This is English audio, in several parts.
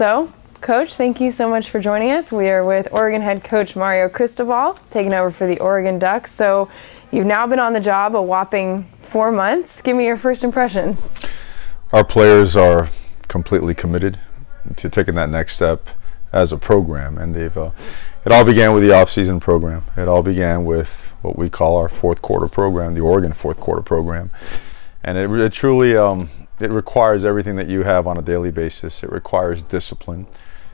So, Coach, thank you so much for joining us. We are with Oregon head coach Mario Cristobal, taking over for the Oregon Ducks. So, you've now been on the job a whopping 4 months. Give me your first impressions. Our players are completely committed to taking that next step as a program, and they've it all began with the off-season program. It all began with what we call our fourth quarter program, the Oregon fourth quarter program, and it truly it requires everything that you have on a daily basis. It requires discipline,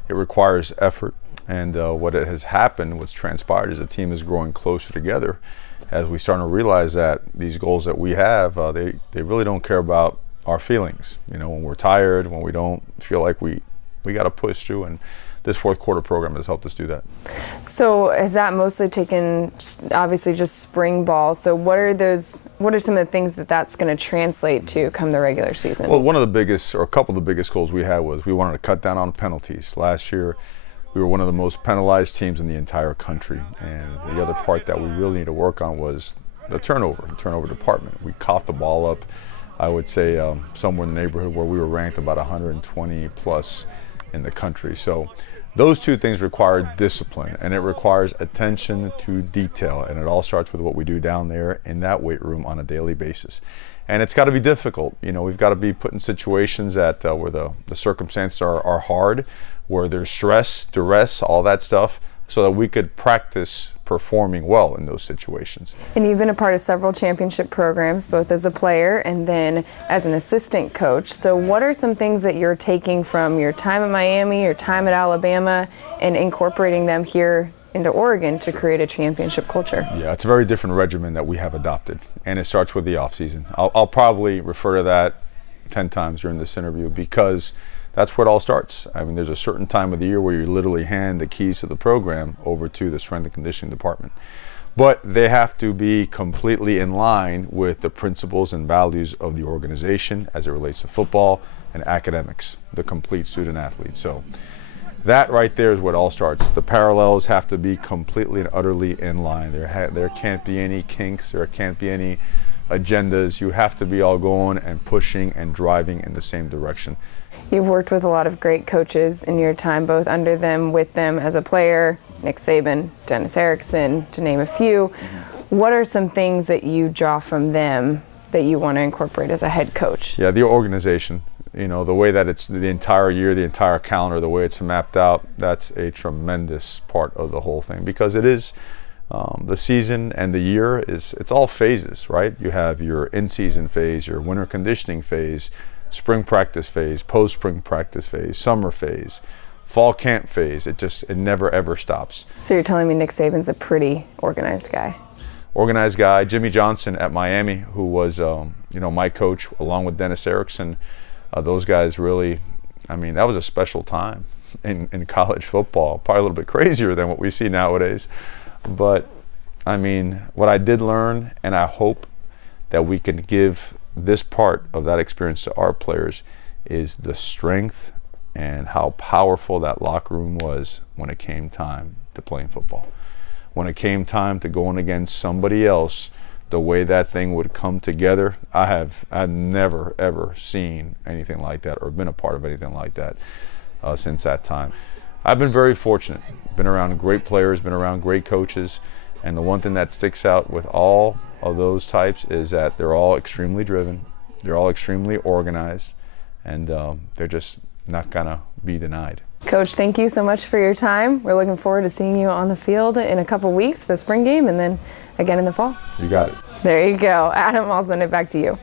it requires effort, and what has happened, what's transpired, is the team is growing closer together as we start to realize that these goals that we have, they really don't care about our feelings. You know, when we're tired, when we don't feel like we got to push through, and this fourth quarter program has helped us do that. So has that mostly taken, obviously, just spring ball? So what are some of the things that's going to translate to come the regular season? Well, one of the biggest, or a couple of the biggest goals we had was we wanted to cut down on penalties. Last year, we were one of the most penalized teams in the entire country, and the other part that we really need to work on was the turnover department. We caught the ball up, I would say, somewhere in the neighborhood where we were ranked about 120 plus in the country. So those two things require discipline, and it requires attention to detail, and it all starts with what we do down there in that weight room on a daily basis. And it's got to be difficult. You know, we've got to be put in situations that where the circumstances are hard, where there's stress, duress, all that stuff, so that we could practice performing well in those situations. And you've been a part of several championship programs, both as a player and then as an assistant coach. So what are some things that you're taking from your time at Miami, your time at Alabama, and incorporating them here into Oregon to create a championship culture? Yeah, it's a very different regimen that we have adopted, and it starts with the off-season. I'll probably refer to that 10 times during this interview, because that's where it all starts. I mean, there's a certain time of the year where you literally hand the keys to the program over to the strength and conditioning department. But they have to be completely in line with the principles and values of the organization as it relates to football and academics, the complete student athlete. So that right there is what all starts. The parallels have to be completely and utterly in line. There can't be any kinks, there can't be any agendas. You have to be all going and pushing and driving in the same direction. You've worked with a lot of great coaches in your time, both under them, with them as a player, Nick Saban, Dennis Erickson, to name a few. What are some things that you draw from them that you want to incorporate as a head coach? Yeah, the organization, you know, the way that it's the entire year, the entire calendar, the way it's mapped out, that's a tremendous part of the whole thing, because it is the season and the year it's all phases, right? You have your in-season phase, your winter conditioning phase, spring practice phase, post-spring practice phase, summer phase, fall camp phase. It never ever stops. So you're telling me Nick Saban's a pretty organized guy? Organized guy. Jimmy Johnson at Miami, who was you know, my coach along with Dennis Erickson, those guys really, I mean, that was a special time in college football. Probably a little bit crazier than what we see nowadays. But I mean, what I did learn, and I hope that we can give this part of that experience to our players, is the strength and how powerful that locker room was when it came time to playing football. When it came time to going against somebody else, the way that thing would come together, I've never ever seen anything like that or been a part of anything like that since that time. I've been very fortunate, been around great players, been around great coaches, and the one thing that sticks out with all of those types is that they're all extremely driven, they're all extremely organized, and they're just not gonna be denied. Coach, thank you so much for your time. We're looking forward to seeing you on the field in a couple weeks for the spring game, and then again in the fall. You got it. There you go. Adam, I'll send it back to you.